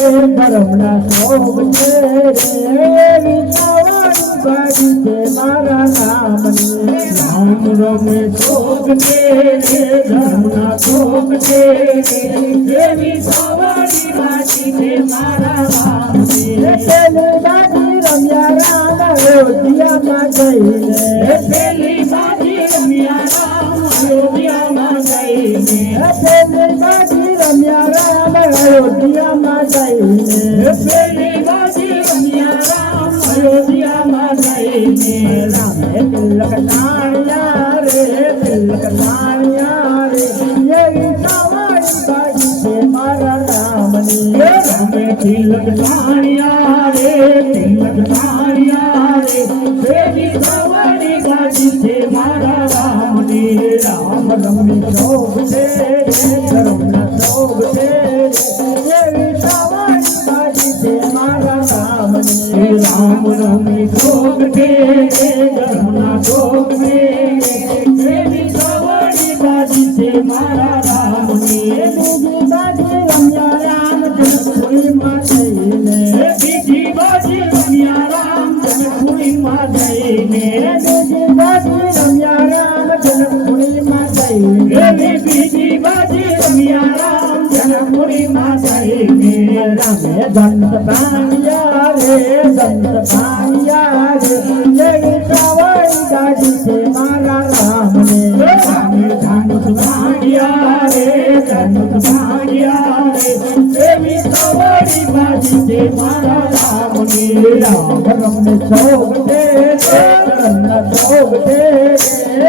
ધર્મના શોભ છે વિસાવણી બાજી છે મારા નામની રામ રમે શોક છે ધર્મના શોક છે દેવી સવારી બાજી છે મારા રામની પેલી બાજી રમ્યા રામ અયોધ્યામાં જઈને પેલી બાજી રમ્યા રામ અયોધ્યામાં જઈને પેલી બાજી રમ્યા રામ અયોધ્યામાં જઈને પેલી બાજી રમ્યા રામ અયોધ્યામાં જઈને રામે તિલક તાણ્યા રે તિલક તાણ્યા રે એવી સવારી બાજી છે મારા રામની રામે તિલક તાણ્યા રે તિલક તાણ્યા રે દેવી સવારી બાજી છે મારા રામની રામ રમણી શોભ છે ધર્મના શોભ છે એવી સવારી બાજી છે મારા રામની રામ રમણી શોક છે ધર્મના શોક છે દેવી સવારી બાજી છે મારા રામની બીજી બાજી રમ્યા રામ જન્મભૂમિમાં જઈને બીજી બાજી રમ્યા રામ જન્મભૂમિમાં જઈને બીજી બાજી રમ્યા રામ જન્મભૂમિમાં જઈને બીજી બાજી રમ્યા રામ જન્મભૂમિમાં જઈને રામે દંત પાણ્યા રે દંત પાણ્યા રે એવી સવારી બાજી છે મારા રામને રામે ધનુષ ભાંગ્યા રે ધનુષ ભાંગ્યા રે દેવી સવારી બાજી છે મારા રામની રામ રમને શોભ છે ધર્મના શોભ છે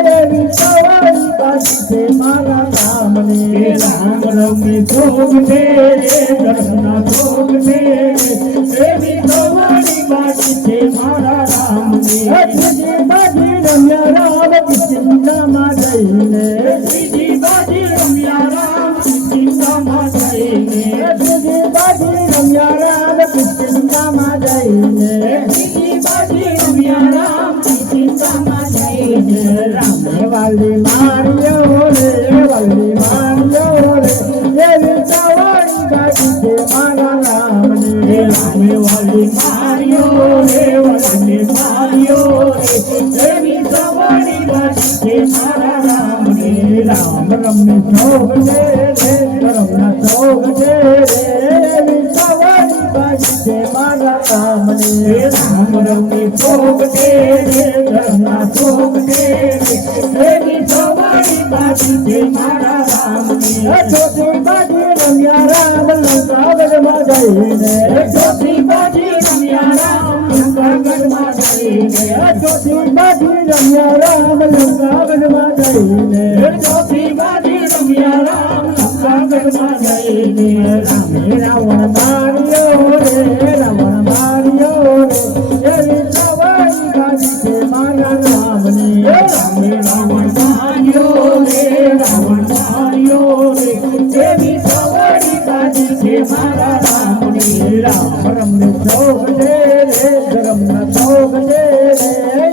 એવી સવારી બાજી છે મારા રામને રામ રમે શોક છે ધર્મના શોક છે દેવી સવારી બાજી છે મારા રામની બીજી બાજી રમ્યા રામ કિશનમાં જઈને બીજી બાજી રમ્યા રામ કિશનમાં જઈને બીજી બાજી રમ્યા રામ કિશનમાં જઈને બીજી બાજી રમ્યા રામ કિશનમાં જઈને રામે વાલી માર્યો રે વાલી માર્યો રે એવી સવારી બાજી છે મારા રામની રામે વાલી માર્યો રે વાલી માર્યો રે દેવી સવારી બાજી છે મારા રામની રામ રમને શોભ છે ધર્મના શોભ છે એવી સવારી બાજી છે મારા રામની રામ રમે શોક છે ધર્મના શોક છે દેવી સવારી બાજી છે મારા રામની ચોથી બાજી રમ્યા રામ લંકાગઢમાં જઈને ચોથી બાજી રમ્યા રામ લંકાગઢમાં જઈને ચોથી બાજી રમ્યા રામ લંકાગઢમાં જઈને ચોથી બાજી રમ્યા રામ લંકાગઢમાં જઈને રામે રાવણ માર્યો રે રાવણ માર્યો રે એવી સવારી બાજી છે મારા રામની રામે રાવણ માર્યો રે રાવણ માર્યો રે દેવી સવારી બાજી છે મારા રામની રામ રમને શોભ છે ધર્મના શોભ છે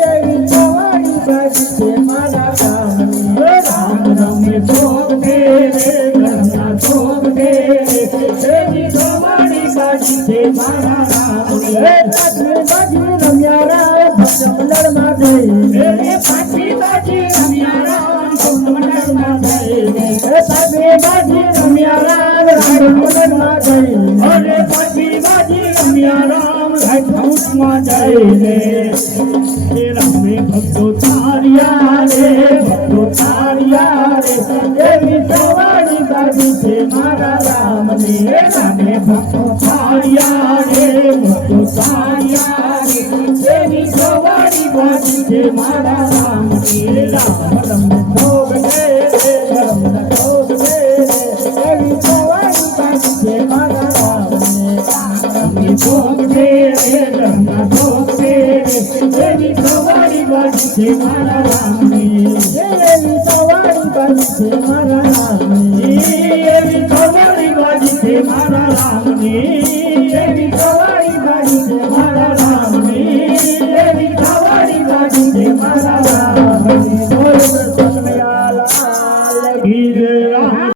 એવી સવારી બાજી છે મારા રામની રામ રમે શોક છે ઘરના શોક છે દેવી સવારી બાજી છે મારા રામની પાંચમી બાજી રમ્યા રામ ભક્તમંડળમાં જઈને પાંચમી બાજી રમ્યા રામ ભક્તમંડળમાં જઈને પાંચમી બાજી રમ્યા રામ રાજમંડળમાં જઈને અરે પાંચમી બાજી રમ્યા રામ રાજહંસમાં જઈને રામે ભક્તો તાર્યા રે દેવી સવારી બાજી છે મારા રામની રામે ભક્તો તાર્યા રે દેવી સવારી બાજી છે મારા રામની રામ રમે શોભ છે ધર્મના શોભ છે એવી સવારી બાજી છે મારા રામની રમે ભોગ છે ઘરના ભોગ છે દેવી સવારી બાજી છે મારા રામની એવી સવારી બાજી છે મારા રામની એવી સવારી બાજી છે મારા રામની એવી